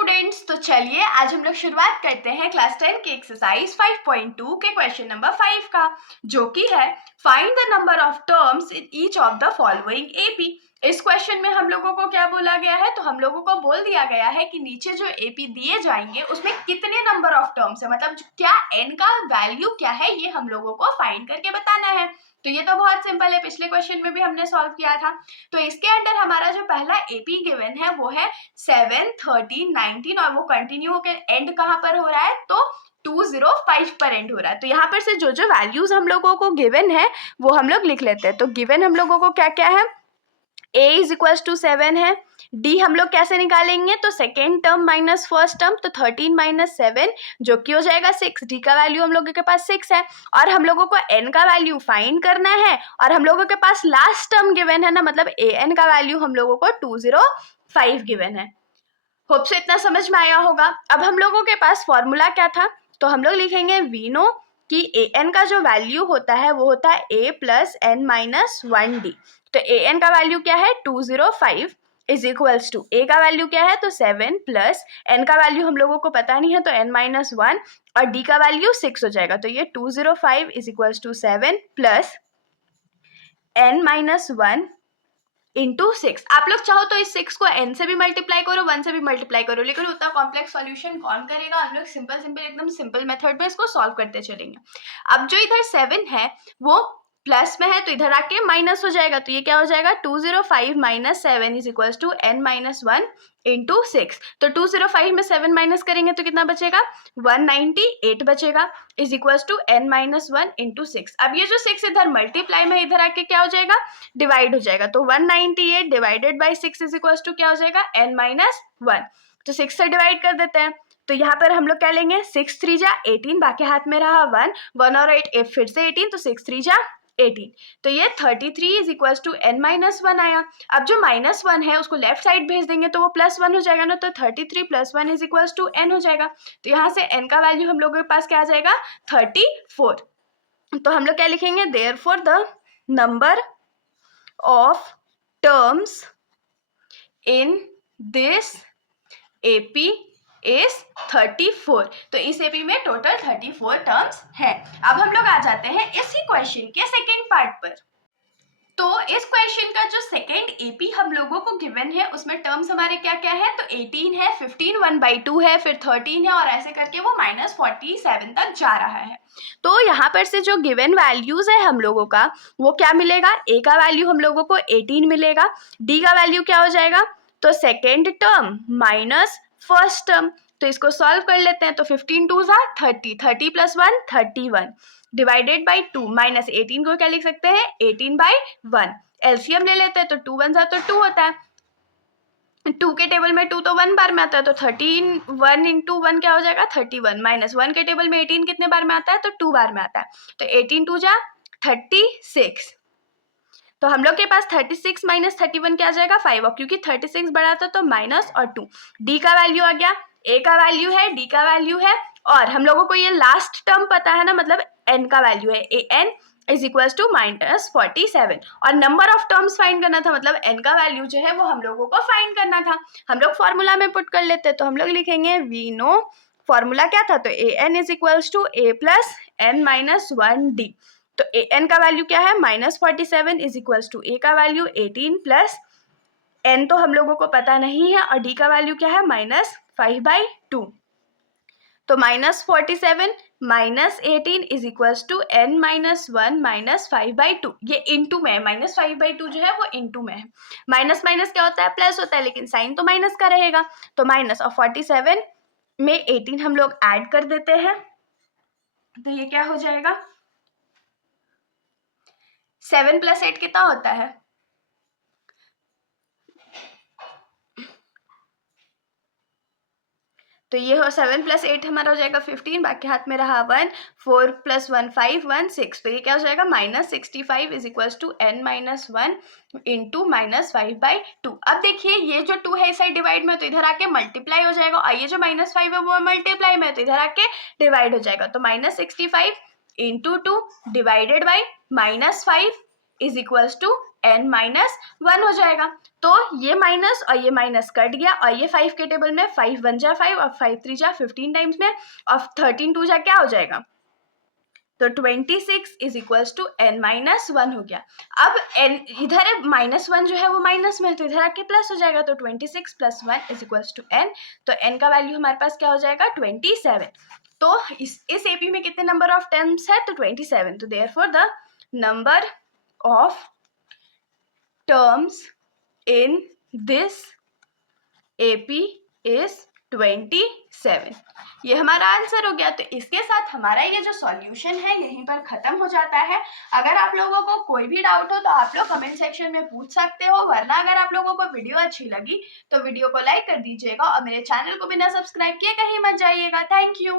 Students, तो चलिए आज हम लोग शुरुआत करते हैं क्लास 10 के एक्सरसाइज 5.2 के क्वेश्चन नंबर 5 का, जो कि है find the number of terms in each of the following AP. इस क्वेश्चन में हम लोगों को क्या बोला गया है, तो हम लोगों को बोल दिया गया है कि नीचे जो एपी दिए जाएंगे उसमें कितने नंबर ऑफ टर्म्स है, मतलब क्या एन का वैल्यू क्या है, ये हम लोगों को फाइंड करके बताना है। तो ये तो बहुत सिंपल है, पिछले क्वेश्चन में भी हमने सॉल्व किया था। तो इसके अंदर हमारा जो पहला एपी गिवन है वो है 7, 13, 19 और वो कंटिन्यू होकर एंड कहाँ पर हो रहा है, तो 205 पर एंड हो रहा है। तो यहाँ पर से जो जो वैल्यूज हम लोगों को गिवन है वो हम लोग लिख लेते हैं। तो गिवन हम लोगों को क्या क्या है, a इज इक्वल्स टू 7 है, d हम लोग कैसे निकालेंगे, तो second term minus first term, तो 13 माइनस 7 जो कि हो जाएगा 6। d का वैल्यू हम लोगों के पास 6 है और हम लोगों को n का वैल्यू फाइंड करना है और हम लोगों के पास लास्ट टर्म गिवन है ना, मतलब an का वैल्यू हम लोगों को 205 गिवन है। होप से इतना समझ में आया होगा। अब हम लोगों के पास फॉर्मूला क्या था, तो हम लोग लिखेंगे वी नो कि an का जो वैल्यू होता है वो होता है a plus n minus 1d। तो an का वैल्यू क्या है 205 इज इक्वल्स टू a का वैल्यू क्या है, तो 7 प्लस n का वैल्यू हम लोगों को पता नहीं है तो n माइनस 1 और d का वैल्यू 6 हो जाएगा। तो ये 205 is equals to 7 plus n minus 1 into 6। आप लोग चाहो तो इस 6 को n से भी मल्टीप्लाई करो, 1 से भी मल्टीप्लाई करो, लेकिन उतना कॉम्प्लेक्स सॉल्यूशन कौन करेगा। हम लोग सिंपल एकदम सिंपल मेथड में इसको सॉल्व करते चलेंगे। अब जो इधर 7 है वो प्लस में है तो इधर आके माइनस हो जाएगा, तो ये क्या हो जाएगा 205 minus 7 is equals to n minus 1 into 6। तो 205 में 7 माइनस करेंगे तो कितना बचेगा 198 बचेगा is equals to n minus 1 into 6। अब ये जो 6 इधर मल्टीप्लाई में इधर आके क्या हो जाएगा डिवाइड हो जाएगा, तो 198 divided by 6 is equals to क्या हो जाएगा n माइनस 1। तो 6 से डिवाइड कर देते हैं, तो यहाँ पर हम लोग क्या लेंगे 6 3 जा 18, बाकी हाथ में रहा 1 और 8 फिर से 18, तो 6 3 जा 18। तो ये 33 is equal to n minus 1 आया। अब जो माइनस 1 है उसको लेफ्ट साइड भेज देंगे तो वो प्लस 1 हो जाएगा ना, तो 33 plus 1 is equal to n हो जाएगा। तो यहाँ से n का वैल्यू हम लोगों के पास क्या आ जाएगा 34। तो हम लोग क्या लिखेंगे, therefore the number of terms in this AP is 34। तो इस एपी में टोटल 34 टर्म्स है। अब हम लोग आ जाते हैं इसी क्वेश्चन के सेकेंड पार्ट पर। तो इस क्वेश्चन का जो सेकेंड एपी हम लोगों को गिवन है उसमें टर्म्स हमारे क्या क्या है, तो 18 है, 15 1/2 है, फिर 13 है और ऐसे करके वो -47 तक जा रहा है। तो यहाँ पर से जो गिवन वैल्यूज है हम लोगों का वो क्या मिलेगा, a का वैल्यू हम लोगों को 18 मिलेगा, d का वैल्यू क्या हो जाएगा, तो second term minus first term. तो इसको सॉल्व कर लेते हैं, तो 15 2 जा 30, 30 प्लस 1 31 डिवाइडेड बाई 2 माइनस 18 को क्या लिख सकते हैं 18/1। एलसीएम ले लेते हैं तो 2 1 जा तो 2 होता है, 2 के टेबल में 2 तो 1 बार में आता है, तो 13 1 इंटू 1 क्या हो जाएगा 31, माइनस 1 के टेबल में 18 कितने बार में आता है, तो 2 बार में आता है, तो 18 2 जा 36। तो हम लोग के पास 36 माइनस 31 क्या आ जाएगा 5, और क्योंकि 36 बड़ा था तो माइनस और 2। डी का वैल्यू आ गया, ए का वैल्यू है, डी का वैल्यू है और हम लोगों को ये लास्ट टर्म पता है ना, मतलब एन का वैल्यू है, ए एन इज इक्वल्स टू -47 और नंबर ऑफ टर्म्स फाइंड करना था, मतलब एन का वैल्यू जो है वो हम लोगों को फाइंड करना था। हम लोग फॉर्मूला में पुट कर लेते हैं, तो हम लोग लिखेंगे वी नो, फॉर्मूला क्या था, तो A N is equals to A plus N minus 1d। तो ए एन का वैल्यू क्या है -47 इज इक्वल्स टू ए का वैल्यू 18 प्लस एन तो हम लोगों को पता नहीं है और डी का वैल्यू क्या है -5/2। तो -47 minus 18 is equals to n minus 1 minus 5/2। ये इंटू में है, -5/2 जो है वो इंटू में है। माइनस माइनस क्या होता है प्लस होता है, लेकिन साइन तो माइनस का रहेगा, तो माइनस और 47 में 18 हम लोग ऐड कर देते हैं, तो ये क्या हो जाएगा 7 + 8 कितना होता है, तो ये हो 7 + 8 हमारा हो जाएगा 15, बाकी हाथ में रहा 1, 4 + 1 5 1 6। तो ये क्या हो जाएगा -65 is equals to n minus 1 into -5/2। अब देखिए ये जो 2 है इस साइड डिवाइड में तो इधर आके मल्टीप्लाई हो जाएगा और ये जो -5 है वो मल्टीप्लाई में तो इधर आके डिवाइड हो जाएगा, तो -65 into 2 divided by -5 is equals to n minus 1 हो जाएगा। तो ये माइनस और ये माइनस कट गया और ये 5 के टेबल में 5 1 जा 5 और 5 3 जा 15 टाइम्स में और 13 2 जा क्या हो जाएगा, तो 26 is equals to n minus 1 हो गया। अब n इधर -1 जो है वो माइनस में है तो इधर आके प्लस हो जाएगा, तो 26 + 1 इज इक्वल्स टू n। तो n का वैल्यू हमारे पास क्या हो जाएगा, 27। तो इस एपी में कितने नंबर ऑफ टर्म्स है, तो 27। तो therefore the number of terms in this AP is 27। ये हमारा आंसर हो गया। तो इसके साथ हमारा ये जो सॉल्यूशन है यहीं पर खत्म हो जाता है। अगर आप लोगों को कोई भी डाउट हो तो आप लोग कमेंट सेक्शन में पूछ सकते हो, वरना अगर आप लोगों को वीडियो अच्छी लगी तो वीडियो को लाइक कर दीजिएगा और मेरे चैनल को बिना सब्सक्राइब किए कहीं मत जाइएगा। Thank you.